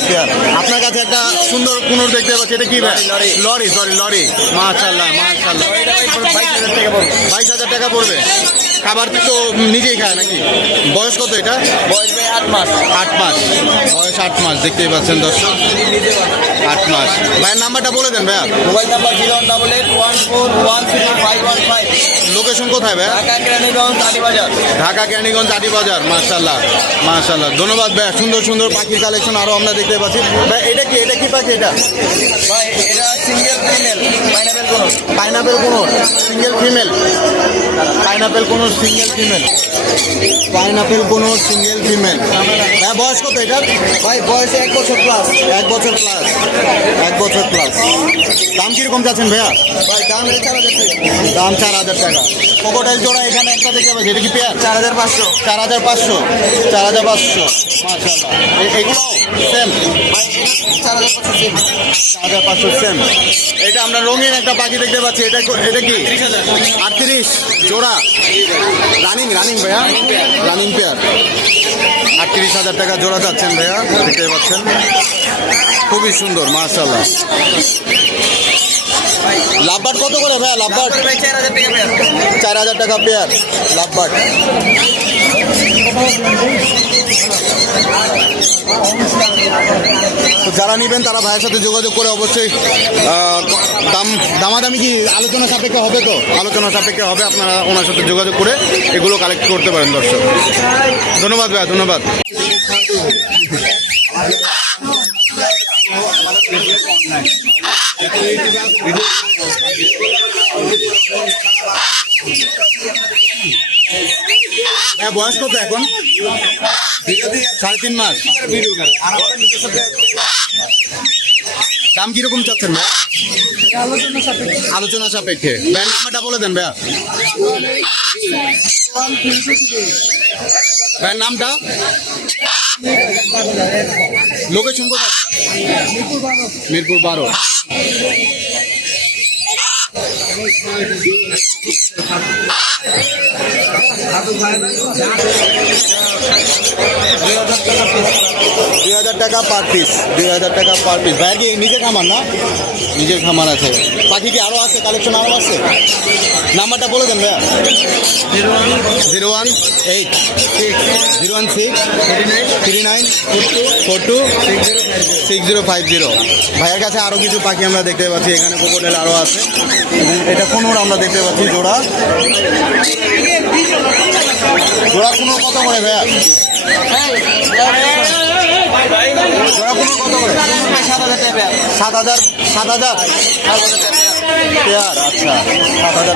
Pair আপনার কাছে একটা সুন্দর কুনুর দেখতে পাচ্ছি এটা কি লরি, লরি সরি লরি মাশাল্লাহ মাশাল্লাহ পড়বে বাইশ হাজার টাকা পড়বে। খাবার তো নিজেই খায় নাকি? বয়স কত এটা? বয়স ভাই আট মাস। আট মাস। বয়স আট মাস দেখতেই পাচ্ছেন দর্শক। আট মাস। ভাইয়ের নাম্বারটা বলে দেন ভাইয়া। Mobile number zero one double eight one four one three five one five location কোথায় ভাইয়া? ঢাকা কেরানীগঞ্জ আলিবাজার ঢাকা ক্যানিগঞ্জ আটি বাজার মার্শাল্লাহ মার্শাল্লাহ ধন্যবাদ ভাই সুন্দর সুন্দর পাখির কালেকশন আরও আমরা দেখতে পাচ্ছি। ভাই এটা কি? এটা কি পাখি এটা? ভাই এটা সিঙ্গেল ফিমেল পাইনাপেল কোনো পাইনাপেল কোনো সিঙ্গেল ফিমেল পাইনাপেল কোনো সিঙ্গেল ফিমেল? পাইনাপেল কোনো সিঙ্গেল ফিমেল। হ্যাঁ বয়স কত এটা? ভাই বয়স এক বছর প্লাস এক বছর প্লাস এক বছর প্লাস দাম কীরকম যাচ্ছেন ভাইয়া? ভাই দাম চার হাজার টাকা। দাম চার হাজার টাকা। কোকোটাইল জোড়া এখানে একটা দেখতে পাচ্ছি। এটা কি পেয়ার চার হাজার পাঁচশো। চার হাজার পাঁচশো। চার হাজার পাঁচশো। মাশাল্লাহ এগুলো সেম ভাই চার হাজার পাঁচশো সেম চার হাজার পাঁচশো সেম এটা আমরা রঙিন একটা পাখি দেখতে পাচ্ছি। এটা এটা কি? আটত্রিশ জোড়া। রানিং রানিং ভাইয়া। রানিং পেয়ার আটত্রিশ হাজার টাকা জোড়া যাচ্ছেন ভাইয়া দেখতে পাচ্ছেন। খুবই সুন্দর মার্শাল্লাহ লাভবাট কত করে ভাইয়া লাভবাট চার হাজার টাকা পেয়ার লাভবাট তো যারা নেবেন তারা ভাইয়ের সাথে যোগাযোগ করে অবশ্যই দাম দামাদামি কি আলোচনা সাপেক্ষে হবে তো? আলোচনা সাপেক্ষে হবে আপনারা ওনার সাথে যোগাযোগ করে এগুলো কালেক্ট করতে পারেন দর্শক। ধন্যবাদ ভাইয়া ধন্যবাদ। হ্যাঁ বয়স কত এখন? দাম কীরকম চাচ্ছেন ভাই? আলোচনা সাপেক্ষে। ব্যান্ড নাম্বারটা বলে দেন ভাইয়া। ভাইয়ের নামটা? লোকেশন কোথায়? মিরপুর বারো। দুই হাজার টাকা পার পিস দুই হাজার টাকা পার পিস ভাইয়ের কি নিজের খামার না? নিজের খামার আছে। পাখি কি আরও আছে? কালেকশন আরও আছে? নাম্বারটা বলে দেন ভাইয়া। Zero one zero one eight zero one six three nine four two six zero five zero. ভাইয়ের কাছে আরও কিছু পাখি আমরা দেখতে পাচ্ছি। এখানে কোকোটেল আরও আছে। এবং এটা কোনোর আমরা দেখতে পাচ্ছি, জোড়া। জোড়া কোনো কত করে ভাইয়া জোড়া কোনো কত করে সাত হাজার। সাত হাজার। আচ্ছা। সাত হাজার